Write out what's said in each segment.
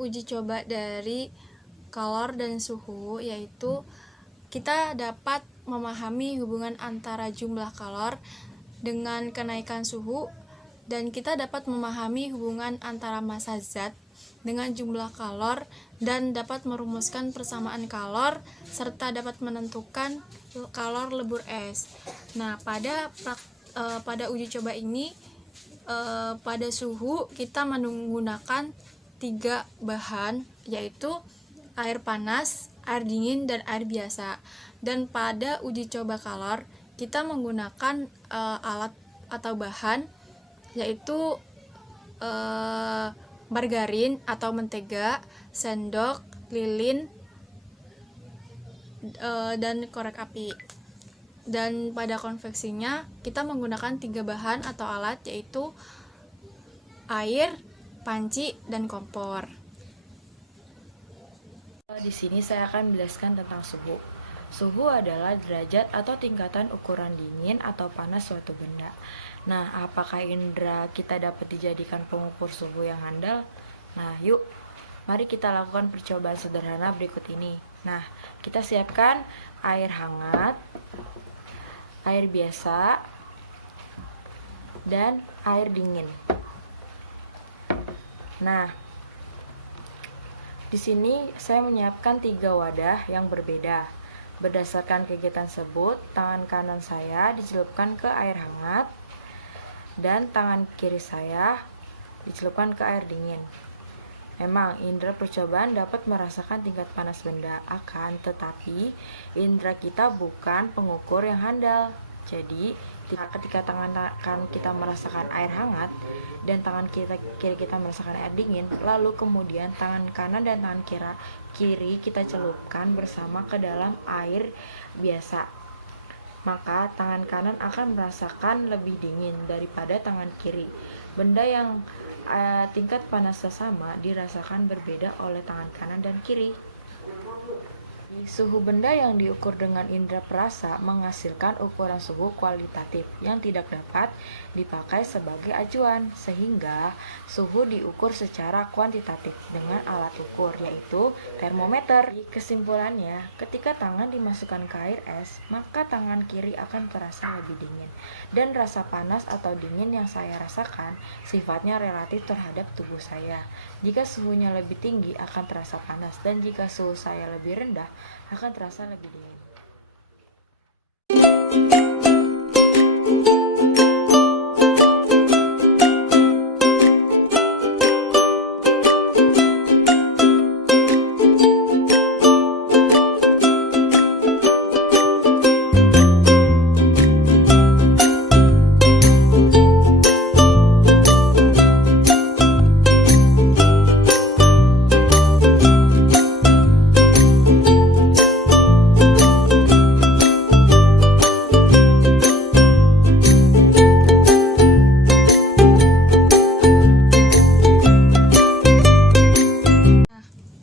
uji coba dari kalor dan suhu, yaitu kita dapat memahami hubungan antara jumlah kalor dengan kenaikan suhu, dan kita dapat memahami hubungan antara massa zat dengan jumlah kalor dan dapat merumuskan persamaan kalor serta dapat menentukan kalor lebur es. Nah, pada uji coba ini pada suhu kita menggunakan 3 bahan, yaitu air panas, air dingin, dan air biasa. Dan pada uji coba kalor kita menggunakan alat atau bahan, yaitu margarin atau mentega, sendok, lilin, dan korek api. Dan pada konveksinya kita menggunakan 3 bahan atau alat, yaitu air, panci, dan kompor. Di sini saya akan menjelaskan tentang suhu. Suhu adalah derajat atau tingkatan ukuran dingin atau panas suatu benda. Nah, apakah indera kita dapat dijadikan pengukur suhu yang handal? Nah, yuk, mari kita lakukan percobaan sederhana berikut ini. Nah, kita siapkan air hangat, air biasa, dan air dingin. Nah, di sini saya menyiapkan 3 wadah yang berbeda. Berdasarkan kegiatan tersebut, tangan kanan saya dicelupkan ke air hangat dan tangan kiri saya dicelupkan ke air dingin. Memang indera percobaan dapat merasakan tingkat panas benda, akan tetapi indera kita bukan pengukur yang handal. Jadi, ketika tangan kanan kita merasakan air hangat dan tangan kiri kita merasakan air dingin, lalu kemudian tangan kanan dan tangan kiri kita celupkan bersama ke dalam air biasa, maka tangan kanan akan merasakan lebih dingin daripada tangan kiri. Benda yang tingkat panasnya sama dirasakan berbeda oleh tangan kanan dan kiri. Suhu benda yang diukur dengan indera perasa menghasilkan ukuran suhu kualitatif yang tidak dapat dipakai sebagai acuan, sehingga suhu diukur secara kuantitatif dengan alat ukur, yaitu termometer. Kesimpulannya, ketika tangan dimasukkan ke air es, maka tangan kiri akan terasa lebih dingin, dan rasa panas atau dingin yang saya rasakan sifatnya relatif terhadap tubuh saya. Jika suhunya lebih tinggi akan terasa panas, dan jika suhu saya lebih rendah akan terasa lebih dingin.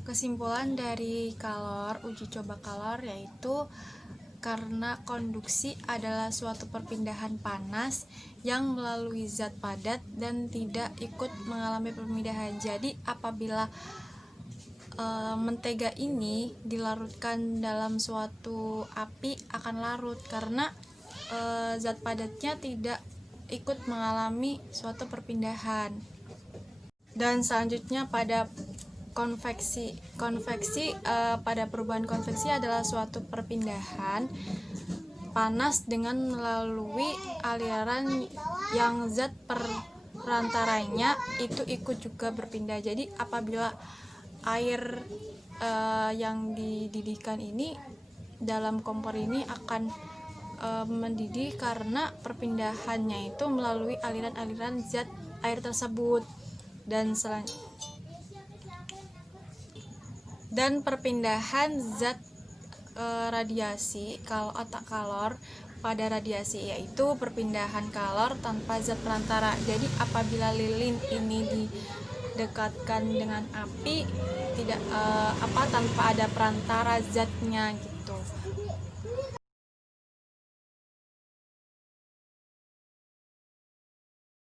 Kesimpulan dari uji coba kalor yaitu karena konduksi adalah suatu perpindahan panas yang melalui zat padat dan tidak ikut mengalami perpindahan. Jadi apabila mentega ini dilarutkan dalam suatu api akan larut karena zat padatnya tidak ikut mengalami suatu perpindahan. Dan selanjutnya pada konveksi pada perubahan konveksi adalah suatu perpindahan panas dengan melalui aliran yang zat perantaranya itu ikut juga berpindah. Jadi apabila air yang dididihkan ini dalam kompor ini akan mendidih karena perpindahannya itu melalui aliran-aliran zat air tersebut. Dan perpindahan zat radiasi atau kalor pada radiasi yaitu perpindahan kalor tanpa zat perantara. Jadi apabila lilin ini didekatkan dengan api tidak tanpa ada perantara zatnya gitu.